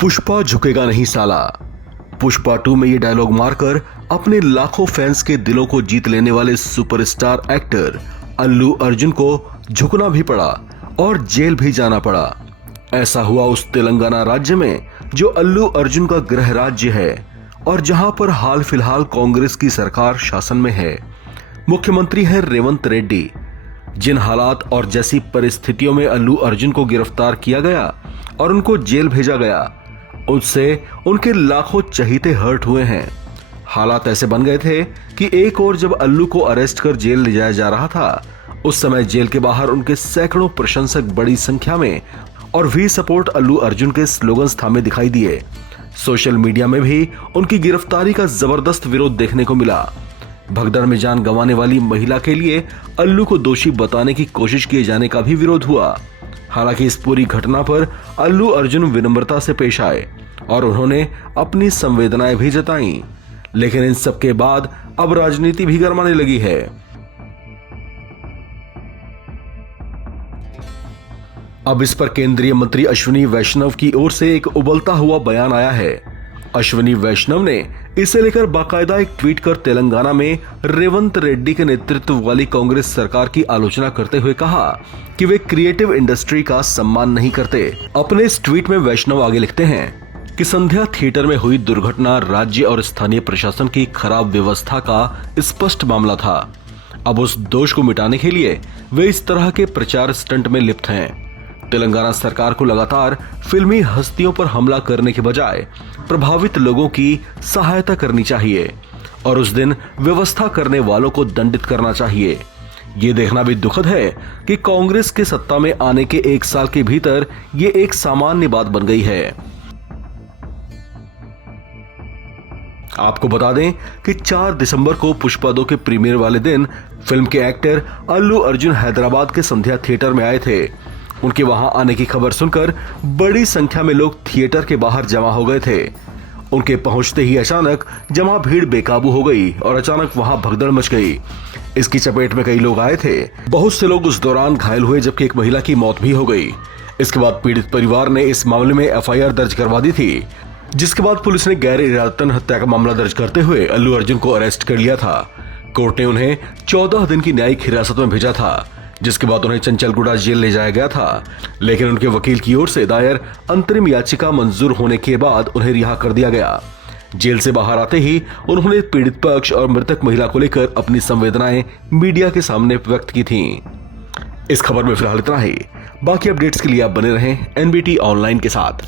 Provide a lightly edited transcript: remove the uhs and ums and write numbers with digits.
पुष्पा झुकेगा नहीं साला। पुष्पा 2 में ये डायलॉग मारकर अपने लाखों फैंस के दिलों को जीत लेने वाले सुपरस्टार एक्टर अल्लू अर्जुन को झुकना भी पड़ा और जेल भी जाना पड़ा। ऐसा हुआ उस तेलंगाना राज्य में जो अल्लू अर्जुन का गृह राज्य है और जहां पर हाल फिलहाल कांग्रेस की सरकार शासन में है। मुख्यमंत्री है रेवंत रेड्डी। जिन हालात और जैसी परिस्थितियों में अल्लू अर्जुन को गिरफ्तार किया गया और उनको जेल भेजा गया, उससे उनके लाखों चहीते हर्ट हुए हैं। हालात ऐसे बन गए थे कि एक और जब अल्लू को अरेस्ट कर जेल ले जाया जा रहा था, उस समय जेल के बाहर उनके सैकड़ों प्रशंसक बड़ी संख्या में और वी सपोर्ट अल्लू अर्जुन के स्लोगन्स थामे दिखाई दिए। सोशल मीडिया में भी उनकी गिरफ्तारी का जबरदस्त विरोध देखने को मिला। भगदड़ में जान गंवाने वाली महिला के लिए अल्लू को दोषी बताने की कोशिश किए जाने का भी विरोध हुआ। हालांकि इस पूरी घटना पर अल्लू अर्जुन विनम्रता से पेश आए और उन्होंने अपनी संवेदनाएं भी जताई, लेकिन इन सब के बाद अब राजनीति भी गरमाने लगी है। अब इस पर केंद्रीय मंत्री अश्विनी वैष्णव की ओर से एक उबलता हुआ बयान आया है। अश्विनी वैष्णव ने इसे लेकर बाकायदा एक ट्वीट कर तेलंगाना में रेवंत रेड्डी के नेतृत्व वाली कांग्रेस सरकार की आलोचना करते हुए कहा कि वे क्रिएटिव इंडस्ट्री का सम्मान नहीं करते। अपने इस ट्वीट में वैष्णव आगे लिखते हैं कि संध्या थिएटर में हुई दुर्घटना राज्य और स्थानीय प्रशासन की खराब व्यवस्था का स्पष्ट मामला था। अब उस दोष को मिटाने के लिए वे इस तरह के प्रचार स्टंट में लिप्त हैं। तेलंगाना सरकार को लगातार फिल्मी हस्तियों पर हमला करने के बजाय प्रभावित लोगों की सहायता करनी चाहिए और उस दिन व्यवस्था करने वालों को दंडित करना चाहिए। ये देखना भी दुखद है कि कांग्रेस के सत्ता में आने के 1 साल के भीतर ये एक सामान्य बात बन गई है। आपको बता दें कि 4 दिसंबर को पुष्पा 2 के प्रीमियर वाले दिन फिल्म के एक्टर अल्लू अर्जुन हैदराबाद के संध्या थिएटर में आए थे। उनके वहां आने की खबर सुनकर बड़ी संख्या में लोग थिएटर के बाहर जमा हो गए थे। उनके पहुंचते ही अचानक जमा भीड़ बेकाबू हो गई और अचानक वहां भगदड़ मच गई। इसकी चपेट में कई लोग आए थे। बहुत से लोग उस दौरान घायल हुए, जबकि एक महिला की मौत भी हो गई। इसके बाद पीड़ित परिवार ने इस मामले में FIR दर्ज करवा दी थी, जिसके बाद पुलिस ने गैर इरादतन हत्या का मामला दर्ज करते हुए अल्लू अर्जुन को अरेस्ट कर लिया था। कोर्ट ने उन्हें 14 दिन की न्यायिक हिरासत में भेजा था, जिसके बाद उन्हें चंचलगुड़ा जेल ले जाया गया था। लेकिन उनके वकील की ओर से दायर अंतरिम याचिका मंजूर होने के बाद उन्हें रिहा कर दिया गया। जेल से बाहर आते ही उन्होंने पीड़ित पक्ष और मृतक महिला को लेकर अपनी संवेदनाएं मीडिया के सामने व्यक्त की थीं। इस खबर में फिलहाल इतना ही। बाकी अपडेट्स के लिए आप बने रहें NBT ऑनलाइन के साथ।